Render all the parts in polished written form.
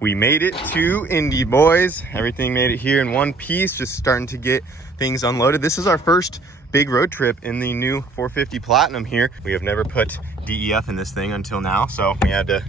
We made it to Indy, boys. Everything made it here in one piece, just starting to get things unloaded. This is our first big road trip in the new 450 Platinum here. We have never put DEF in this thing until now, so we had to,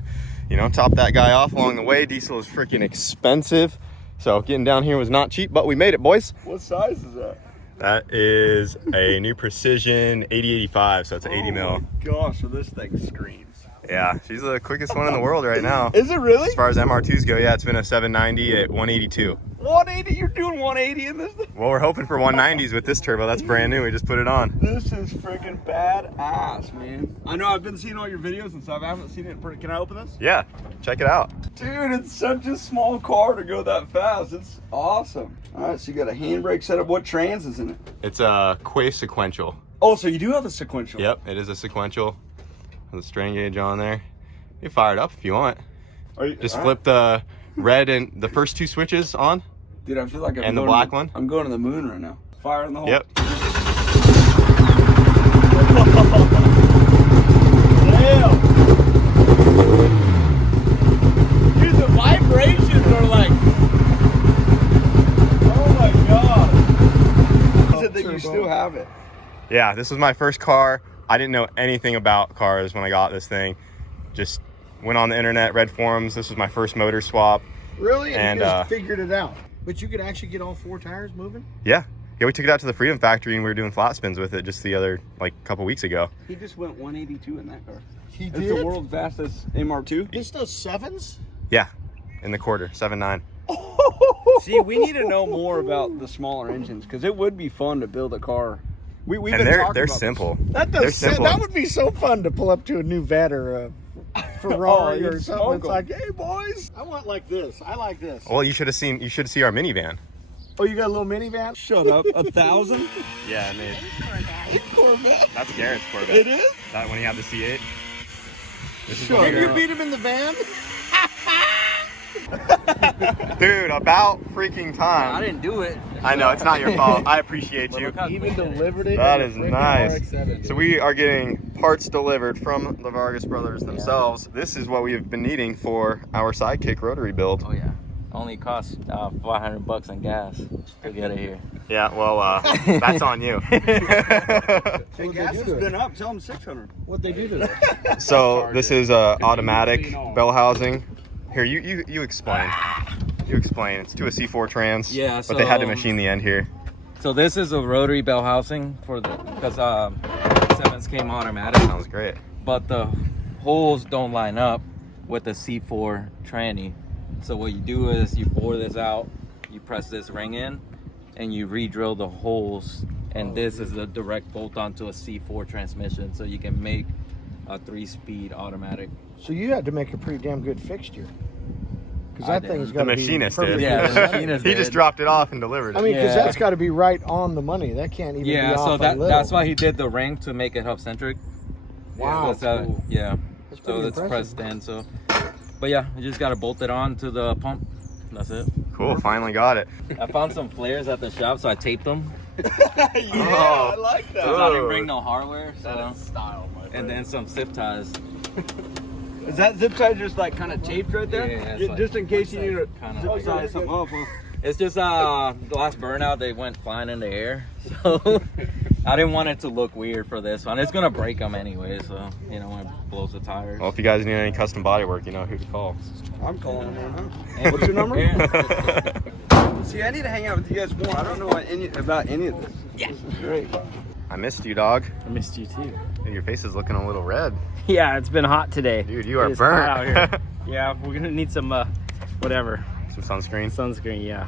you know, top that guy off along the way. Diesel is freaking expensive, so getting down here was not cheap, but we made it, boys. What size is that? That is a new Precision 8085, so it's an 80 mil. Oh my gosh, so this thing screams. Yeah, she's the quickest one in the world right now. Is it really? As far as MR2s go, yeah, it's been a 790 at 182. 180? You're doing 180 in this thing? Well, we're hoping for 190s with this turbo. That's brand new. We just put it on. This is freaking badass, man. I know I've been seeing all your videos and stuff. I haven't seen it. Can I open this? Yeah, check it out. Dude, it's such a small car to go that fast. It's awesome. All right, so you got a handbrake setup. What trans is in it? It's a Quay sequential. Oh, so you do have a sequential? Yep, it is a sequential. With a strain gauge on there. You fire it up if you want. Just flip the red and the first two switches on. Dude, I feel like the black one. I'm going to the moon right now. Fire in the hole. Yep. Damn. Dude, the vibrations are like, oh my god. Is it that you still have it? Yeah, this was my first car. I didn't know anything about cars when I got this thing. Just went on the internet, read forums. This was my first motor swap. Really? And you just figured it out. But you could actually get all four tires moving? Yeah. Yeah, we took it out to the Freedom Factory and we were doing flat spins with it just the other, couple weeks ago. He just went 182 in that car. He did? It's the world's fastest MR2. This does sevens? Yeah, in the quarter, 7.9. See, we need to know more about the smaller engines because it would be fun to build a car. They're simple. That would be so fun to pull up to a new vet or a Ferrari or something. It's like, hey boys, I want like this. I like this. Well, you should see our minivan. Oh, you got a little minivan? Shut up. 1,000? Yeah, I mean, Corvette. that's Garrett's Corvette. It is? That when you have the C8. This is Did you beat him in the van? Dude, about freaking time. I didn't do it. I know, it's not your fault. I appreciate you. Even delivered it. That is nice. So we are getting parts delivered from the Vargas brothers themselves. Yeah. This is what we have been needing for our Sidekick rotary build. Oh yeah. Only cost $500 on gas to get it here. Yeah, well, that's on you. Hey, gas has been up. Tell them 600. What'd they do to it? So this is automatic bell housing. Here, you explain. You explain. It's to a C4 trans. Yeah. But they had to machine the end here. So this is a rotary bell housing because sevens came automatic. Sounds great. But the holes don't line up with the C4 tranny. So what you do is you bore this out, you press this ring in, and you re-drill the holes. And this is a direct bolt onto a C4 transmission, so you can make a 3-speed automatic. So you had to make a pretty damn good fixture. Because that thing's got to be The machinist perfect. did. Yeah, the machinist He did. just dropped it off and delivered it. I mean, because that's got to be right on the money. That can't even be off so a little. that's why he did the ring to make it hub-centric. Wow, Cool. Yeah. That's So pretty it's impressive. pressed in. So, but yeah, you just got to bolt it on to the pump. That's it. Cool, finally got it. I found some flares at the shop, so I taped them. I like that. So I didn't bring no hardware. So. That is style, my friend. And then some zip ties. Is that zip tie just like kind of taped right there? Yeah, it's just in case you need to kinda zip like tie something up. Huh? It's just the last burnout, they went flying in the air. So I didn't want it to look weird for this one. It's gonna break them anyway, so you know when it blows the tires. Well, if you guys need any custom body work, you know who to call. I'm calling him. And What's your number? Yeah. See, I need to hang out with you guys more. I don't know about any of this. Yeah. This is great. I missed you, dog. I missed you too. Dude, your face is looking a little red. Yeah, it's been hot today. Dude, you are It is hot out burnt. here. Yeah, we're gonna need some whatever. Some sunscreen. Sunscreen, yeah.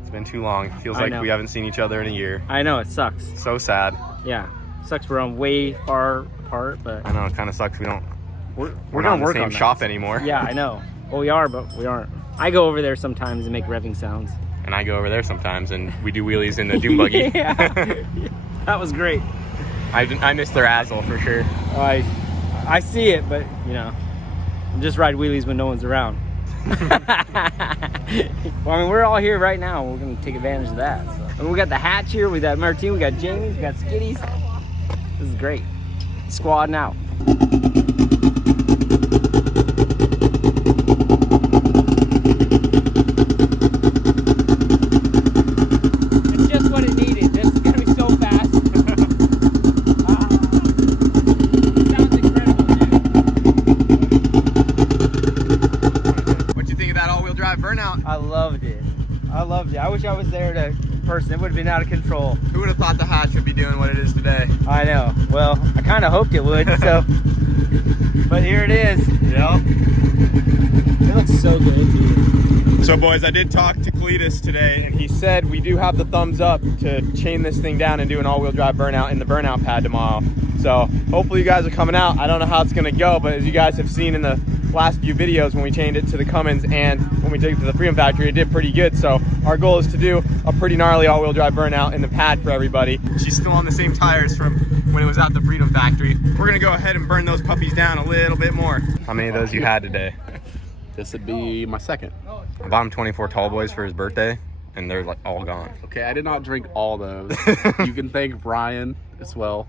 It's been too long. Feels I like know. we haven't seen each other in a year. I know, it sucks. So sad. Yeah. Sucks we're on way far apart, but I know, it kind of sucks. we're We're gonna not in the work same on that. shop anymore. Yeah, I know. Well, we are, but we aren't. I go over there sometimes and make revving sounds. And I go over there sometimes and we do wheelies in the dune buggy. Yeah. That was great. I miss their Azzle for sure. I see it, but you know, I just ride wheelies when no one's around. Well, I mean, we're all here right now. We're gonna take advantage of that. So. I mean, we got the Hatch here, we got Martine, we got Jamie, we got Skitties. This is great. Squad now. I loved it. I wish I was there in person. It would have been out of control. Who would have thought the hatch would be doing what it is today? I know. Well, I kind of hoped it would, so. But here it is. Yep. It looks so good, dude. So boys, I did talk to Cletus today, and he said we do have the thumbs up to chain this thing down and do an all-wheel drive burnout in the burnout pad tomorrow. So hopefully you guys are coming out. I don't know how it's gonna go, but as you guys have seen in the last few videos, when we chained it to the Cummins and when we took it to the Freedom Factory, it did pretty good. So our goal is to do a pretty gnarly all-wheel drive burnout in the pad for everybody. She's still on the same tires from when it was at the Freedom Factory. We're gonna go ahead and burn those puppies down a little bit more. How many of those you had today? This would be my second. I bought him 24 tall boys for his birthday, and they're like all gone. Okay, I did not drink all those. You can thank Brian as well.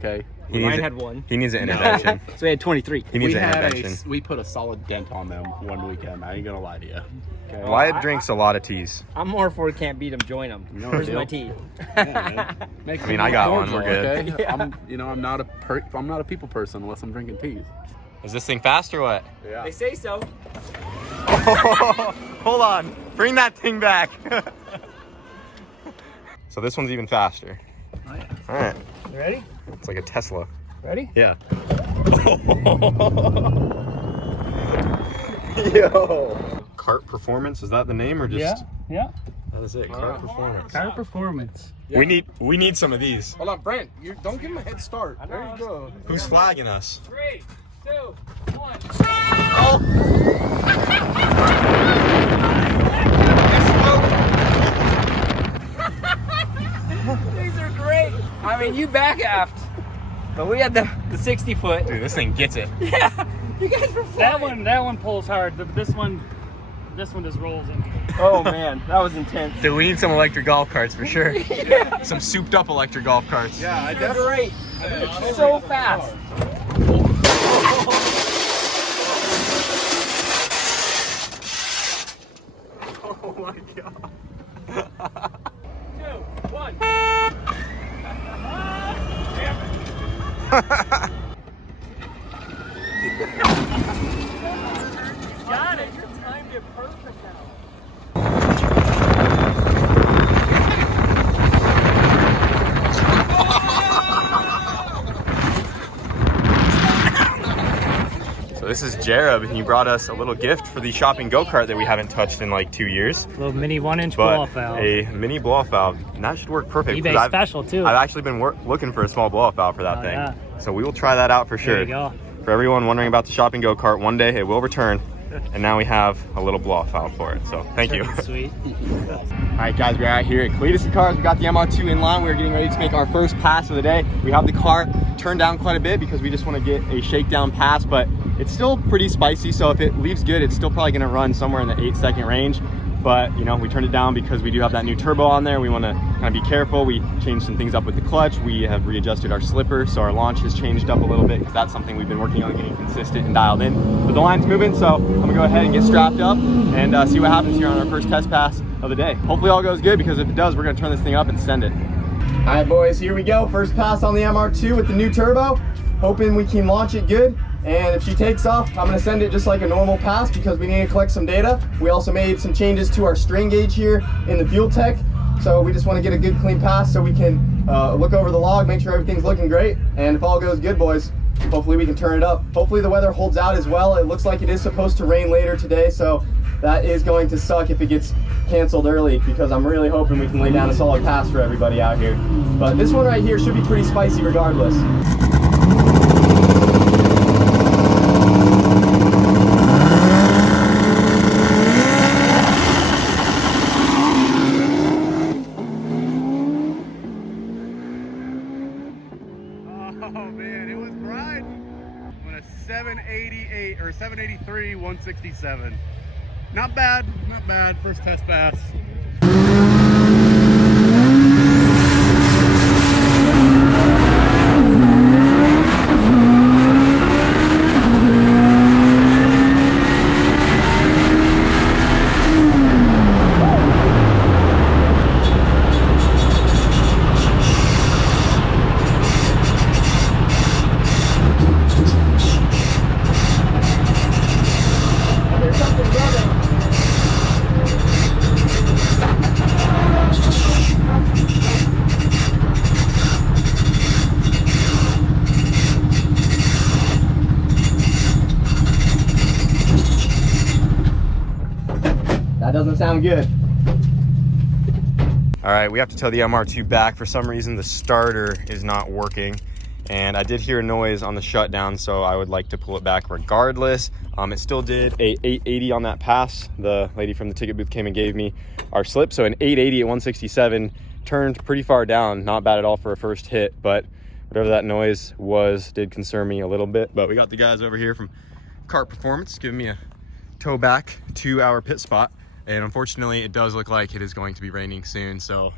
Okay. Ryan had one. He needs an intervention. So we had 23. He needs an intervention. We put a solid dent on them one weekend. I ain't gonna lie to you. Okay. Wyatt drinks a lot of teas. I'm more for can't beat them, join them. You know Where's the my deal. tea? I mean, I got one. We're good. Okay? I'm not a people person unless I'm drinking teas. Is this thing fast or what? Yeah. They say so. Hold on. Bring that thing back. So this one's even faster. Oh, yeah. All right. You ready? It's like a Tesla. Ready? Yeah. Yo. Kart Performance, is that the name or just? Yeah. That is it. Kart Performance. Kart Performance. We need some of these. Hold on, Brent. You don't give him a head start. There you go. Who's flagging us? 3, 2, 1. These are great. I mean, you back aft, but we had the 60 foot. Dude, this thing gets it. Yeah, you guys were flying. That one pulls hard. This one just rolls in. Oh man, that was intense. Dude, we need some electric golf carts for sure. Yeah. Some souped up electric golf carts. Yeah, They're great. It's so fast. Oh my god. 2, 1. Got it. You timed it perfect now. So this is Jared, and he brought us a little gift for the shopping go-kart that we haven't touched in like 2 years. Little mini 1-inch But blow-off valve. a mini blow-off valve, and that should work perfect. eBay because special too. I've actually been looking for a small blow-off valve for that Oh, thing. yeah. So we will try that out for sure. There you go. For everyone wondering about the shopping go-kart, one day it will return, and now we have a little blow-off valve for it. So thank you. Sweet. All right, guys, we're out here at Cletus Cars. We got the MR2 in line. We're getting ready to make our first pass of the day. We have the car turned down quite a bit because we just want to get a shakedown pass, but it's still pretty spicy. So if it leaves good, it's still probably going to run somewhere in the 8-second range. But you know, we turned it down because we do have that new turbo on there. We want to kind of be careful. We changed some things up with the clutch. We have readjusted our slipper, so our launch has changed up a little bit because that's something we've been working on getting consistent and dialed in. But the line's moving, so I'm gonna go ahead and get strapped up and see what happens here on our first test pass of the day. Hopefully all goes good, because if it does, we're gonna turn this thing up and send it. All right, boys, here we go. First pass on the MR2 with the new turbo. Hoping we can launch it good. And if she takes off, I'm gonna send it just like a normal pass because we need to collect some data. We also made some changes to our strain gauge here in the fuel tech. So we just wanna get a good clean pass so we can look over the log, make sure everything's looking great. And if all goes good, boys, hopefully we can turn it up. Hopefully the weather holds out as well. It looks like it is supposed to rain later today, so that is going to suck if it gets canceled early, because I'm really hoping we can lay down a solid pass for everybody out here. But this one right here should be pretty spicy regardless. Oh man, it was riding on a 788 or 783 167. Not bad, not bad. First test pass. That doesn't sound good. All right, we have to tow the MR2 back. For some reason, the starter is not working. And I did hear a noise on the shutdown, so I would like to pull it back regardless. It still did a 880 on that pass. The lady from the ticket booth came and gave me our slip. So an 880 at 167 turned pretty far down. Not bad at all for a first hit, but whatever that noise was did concern me a little bit. But we got the guys over here from Kart Performance giving me a tow back to our pit spot. And unfortunately, it does look like it is going to be raining soon. So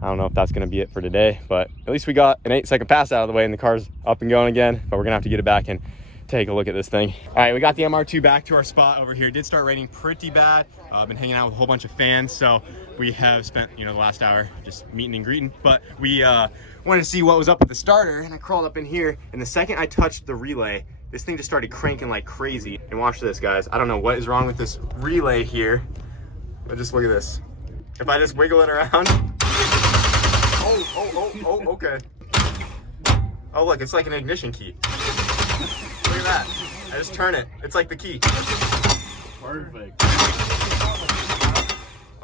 I don't know if that's going to be it for today, but at least we got an 8-second pass out of the way and the car's up and going again. But we're going to have to get it back and take a look at this thing. All right, we got the MR2 back to our spot over here. It did start raining pretty bad. I've been hanging out with a whole bunch of fans, so we have spent, the last hour just meeting and greeting. But we wanted to see what was up with the starter, and I crawled up in here, and the second I touched the relay, this thing just started cranking like crazy. And watch this, guys. I don't know what is wrong with this relay here, but just look at this. If I just wiggle it around. Oh, okay. Oh, look, it's like an ignition key. Look at that. I just turn it. It's like the key. Perfect.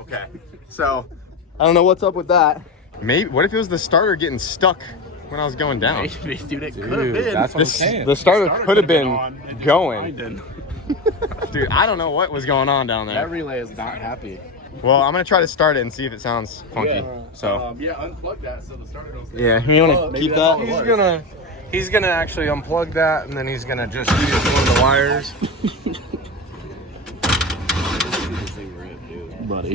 Okay. So, I don't know what's up with that. Maybe, what if it was the starter getting stuck when I was going down? Maybe, dude, it could have been. That's what I'm saying. The starter could have been going. Dude, Dude, I don't know what was going on down there. that relay is not happy. Well, I'm going to try to start it and see if it sounds funky. Yeah. So, Yeah, unplug that so the starter goes. yeah, you want to keep that? He's gonna actually unplug that, and then he's gonna just use one of the wires. Buddy.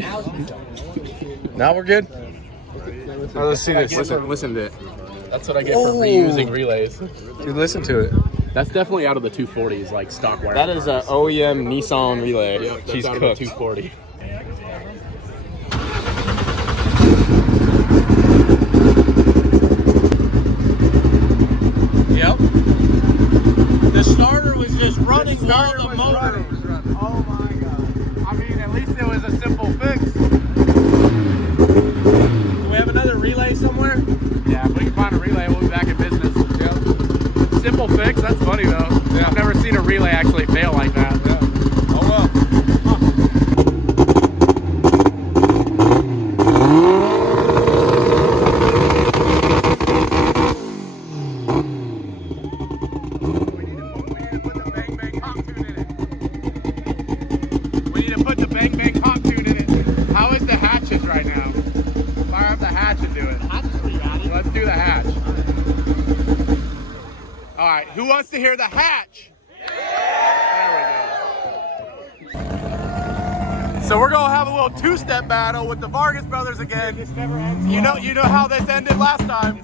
Now we're good. Oh, let's see this. Listen to it. That's what I get for reusing relays. Dude, listen to it. That's definitely out of the 240s, like stock wire. That is an OEM Nissan relay. Yep, that's She's out cooked. of the 240. Yep. The starter was just running while the motor was running. Oh my god. I mean, at least it was a simple fix. Do we have another relay somewhere? Yeah, if we can find a relay, we'll be back in business. Yep. Simple fix, that's funny though. Yeah. I've never seen a relay actually fail like that. Yeah. Oh well. We need to put the bang bang honk tune in it. How is the hatches right now? Fire up the hatch and do it. Let's do the hatch. All right, who wants to hear the hatch? There we go. So we're gonna have a little two-step battle with the Vargas brothers again. You know how this ended last time.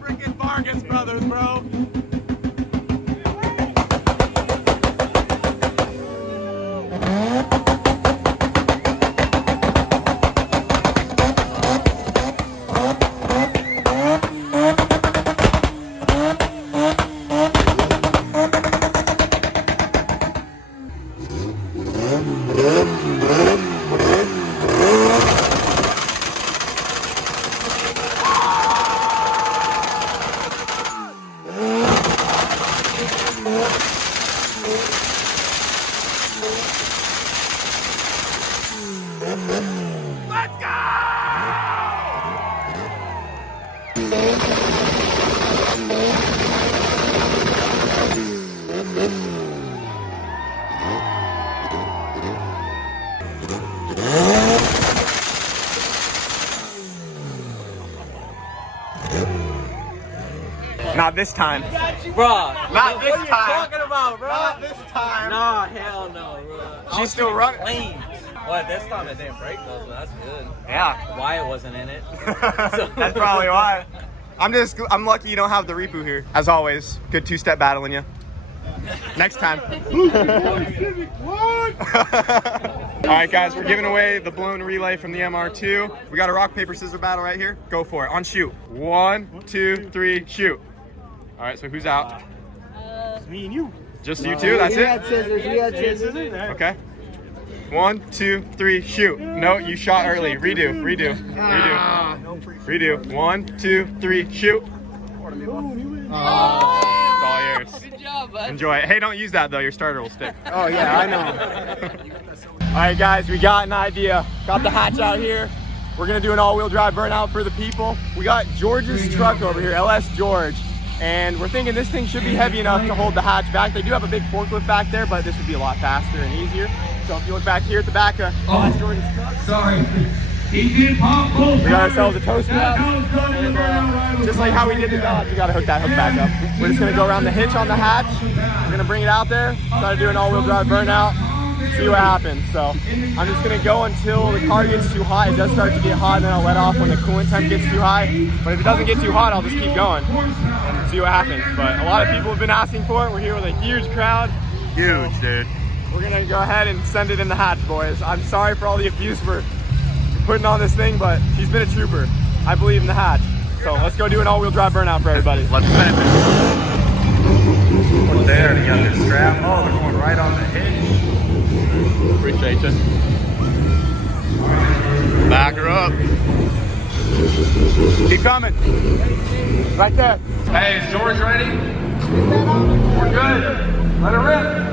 Freaking Vargas brothers, bro. Not this time. Bro, Not this what are you time. talking about, bro? Not this time. Nah, hell no, bro. She's still running. Clean. Well, this time it didn't break though, so that's good. Yeah. Wyatt wasn't in it. That's probably why. I'm lucky you don't have the Repu here. As always, good two-step battling you. Next time. All right, guys, we're giving away the blown relay from the MR2. We got a rock, paper, scissors battle right here. Go for it. On shoot. 1, 2, 3, shoot. All right, so who's out? Me and you. Just you two? That's it? We had scissors. Okay. 1, 2, 3, shoot. No, you shot early. Redo. 1, 2, 3, shoot. It's all yours. Good job, bud. Enjoy it. Hey, don't use that though. Your starter will stick. Oh yeah, I know. All right, guys, we got an idea. Got the hatch out here. We're gonna do an all-wheel drive burnout for the people. We got George's truck over here, LS George, and we're thinking this thing should be heavy enough to hold the hatch back. They do have a big forklift back there, but this would be a lot faster and easier. So if you look back here at the back of LS George's truck, Sorry. We got ourselves a toaster. And, just like how we did the Dodge, you gotta hook that hook back up. We're just gonna go around the hitch on the hatch. We're gonna bring it out there, try to do an all-wheel drive burnout, see what happens. So I'm just gonna go until the car gets too hot. It does start to get hot, and then I'll let off when the coolant temp gets too high. But if it doesn't get too hot, I'll just keep going and see what happens. But a lot of people have been asking for it. We're here with a huge crowd. Huge, dude. We're gonna go ahead and send it in the hatch, boys. I'm sorry for all the abuse for putting on this thing, but she's been a trooper. I believe in the hatch. So let's go do an all-wheel drive burnout for everybody. Let's send it. What's there? They got their strap. Oh, they're going right on the hitch. Appreciate you. Back her up. Keep coming. Right there. Hey, is George ready? We're good. Let her rip.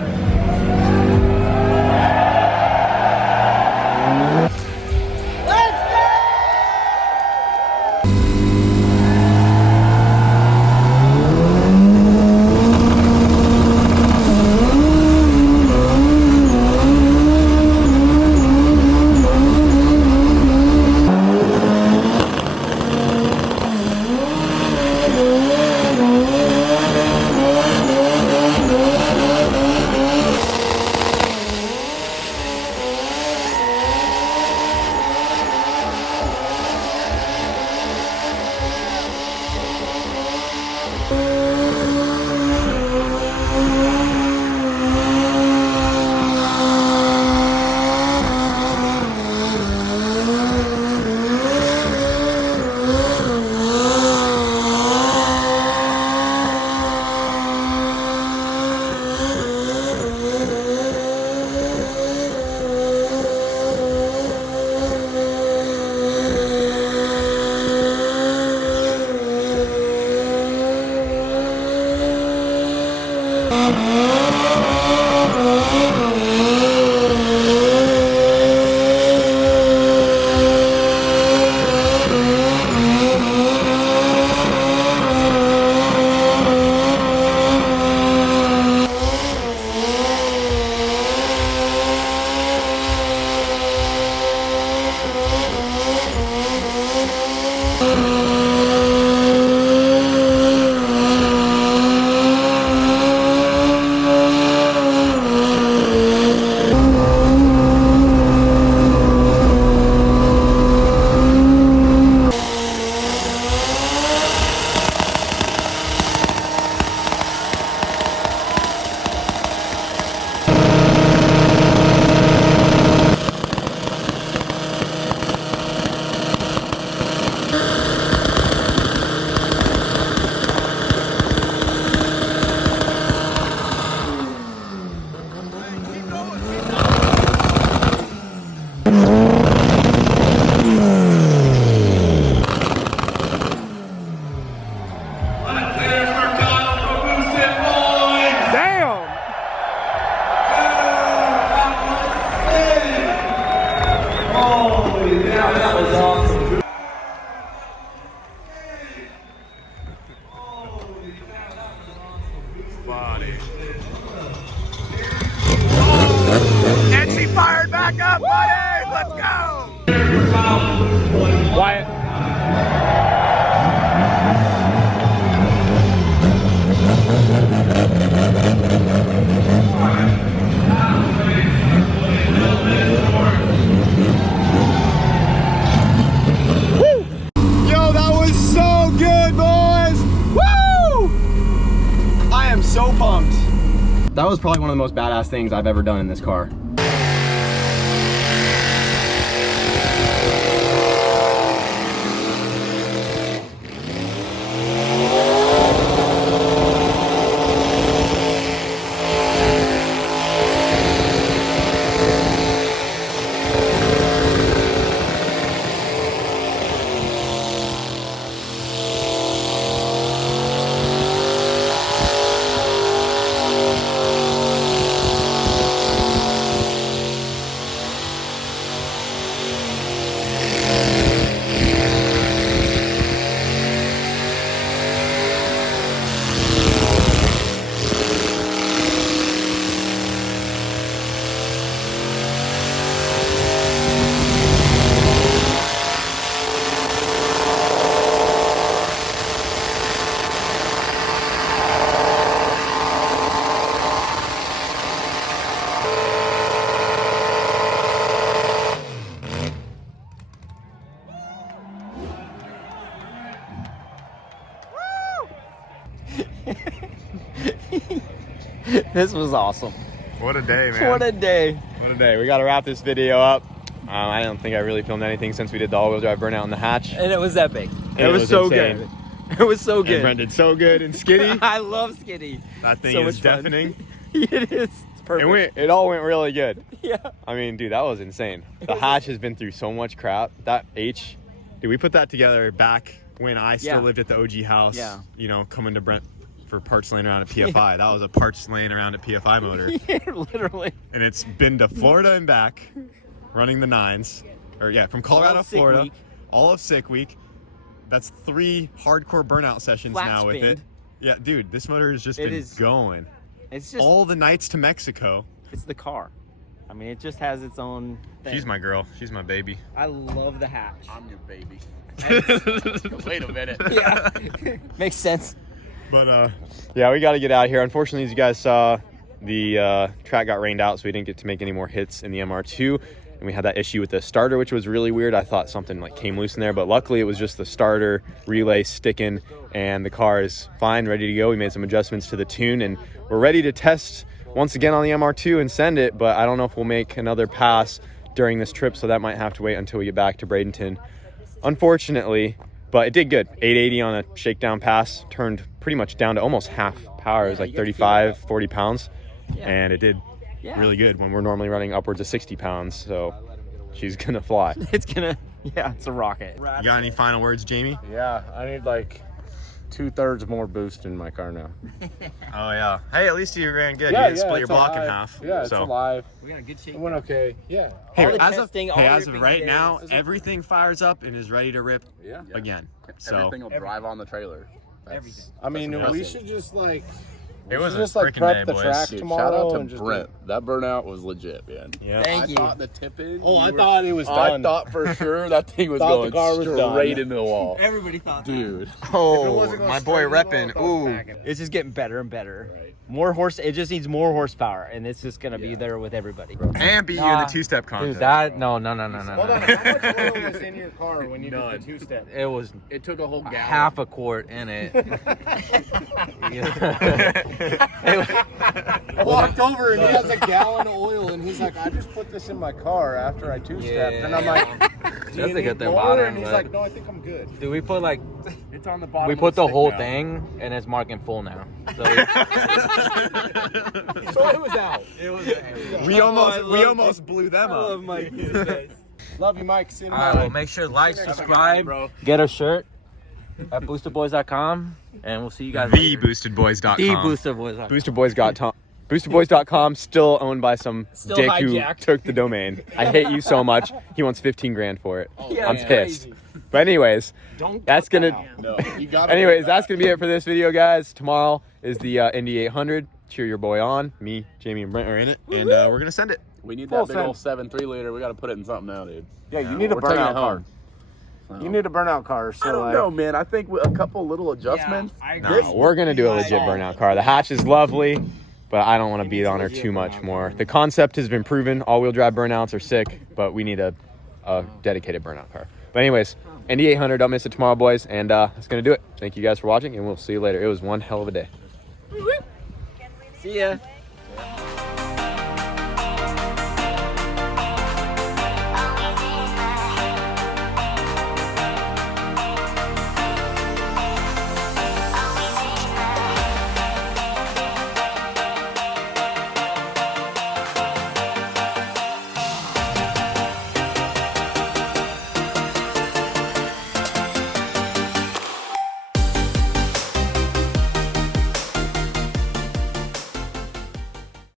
And she fired back up, buddy! Let's go! Wyatt. Woo! Yo, that was so good, boy! That was probably one of the most badass things I've ever done in this car. This was awesome. What a day, man. What a day. What a day. We got to wrap this video up. I don't think I really filmed anything since we did the all-wheel drive burnout in the hatch. And it was epic. It was so insane. good. It was so good. And Brent did so good and Skitty. I love Skitty. That thing So is much fun. deafening. It is. It's perfect. It all went really good. Yeah. I mean, dude, that was insane. The hatch has been through so much crap. That H, dude, we put that together back when I still lived at the OG house. Yeah. You know, coming to Brent for parts laying around at PFI. That was a parts laying around at PFI motor. Yeah, literally. And it's been to Florida and back, running the 9s. Or yeah, from Colorado to Florida. Week. All of sick week. That's 3 hardcore burnout sessions Flat now with spin. it. Yeah, dude, this motor has just been going. It's just All the nights to Mexico. It's the car. I mean, it just has its own thing. She's my girl. She's my baby. I love the hatch. I'm your baby. Wait a minute. Yeah. Makes sense. But yeah, we got to get out of here. Unfortunately, as you guys saw, the track got rained out, so we didn't get to make any more hits in the MR2. And we had that issue with the starter, which was really weird. I thought something like came loose in there, but luckily it was just the starter relay sticking, and the car is fine, ready to go. We made some adjustments to the tune, and we're ready to test once again on the MR2 and send it, but I don't know if we'll make another pass during this trip, so that might have to wait until we get back to Bradenton, unfortunately. But it did good. 880 on a shakedown pass, turned pretty much down to almost half power. It was like 35, 40 pounds, and it did really good when we're normally running upwards of 60 pounds. So she's gonna fly. It's gonna, yeah, it's a rocket. You got any final words, Jamie? Yeah, I need like 2/3 more boost in my car now. Oh yeah. Hey, at least you ran good. Yeah, you didn't split your block in alive. half. Yeah, it's so. alive. We got a good shape. It went okay. Yeah. Hey, All the as testing, of, all hey, the as of ripping right days. now, everything fires up and is ready to rip again. So Everything will drive on the trailer. Everything. I mean, we should just like it was just a like freaking prep day, the boys. track Dude, tomorrow shout out to and just Brent. That burnout was legit, man. Yeah. Thank you. I thought the tip in. Oh, I thought it was done. I thought for sure that thing was Thought going the car was straight done. into the wall. Everybody thought Dude. Oh, my boy repping. Ooh. it's just getting better and better. More horse. It just needs more horsepower, and it's just gonna be there with everybody. And beat you in the two-step contest. Dude, that no. Hold on, how much oil was in your car when you did the two-step? It was It took a whole gallon. half a quart in it. I walked over and he has a gallon of oil and he's like, I just put this in my car after I two-stepped. And I'm like, do you That's a need good thing more? about it, And he's but- like, no, I think I'm good. Dude, we put like It's on the bottom. we of put the stick whole now. thing, and it's marking full now. So So it was out. We almost blew them up. Mike. Love you, Mike. See you All right, tomorrow. well, make sure to like, subscribe, get a shirt at boosterboys.com, and we'll see you guys later. TheBoostedBoys.com. The Boosterboys.com. BoostedBoys.com still owned by some Still dick hijacked. who took the domain. I hate you so much. He wants 15 grand for it. Yeah, I'm it's pissed. crazy. But anyways, that's gonna. No, you got Anyways, that's gonna be it for this video, guys. Tomorrow is the Indy 800. Cheer your boy on. Me, Jamie, and Brent are in it, and we're gonna send it. We need Full that big send. old 7.3 liter. We got to put it in something now, dude. Yeah, you need a We're taking burnout it car. home. You need a burnout car. So I don't know, man. I think with a couple little adjustments. No, we're gonna do a legit burnout car. The hatch is lovely, but I don't want to beat on her too much more. The concept has been proven. All-wheel drive burnouts are sick, but we need a dedicated burnout car. But anyways, Indy 800. Don't miss it tomorrow, boys. And that's gonna do it. Thank you guys for watching, and we'll see you later. It was one hell of a day. See ya.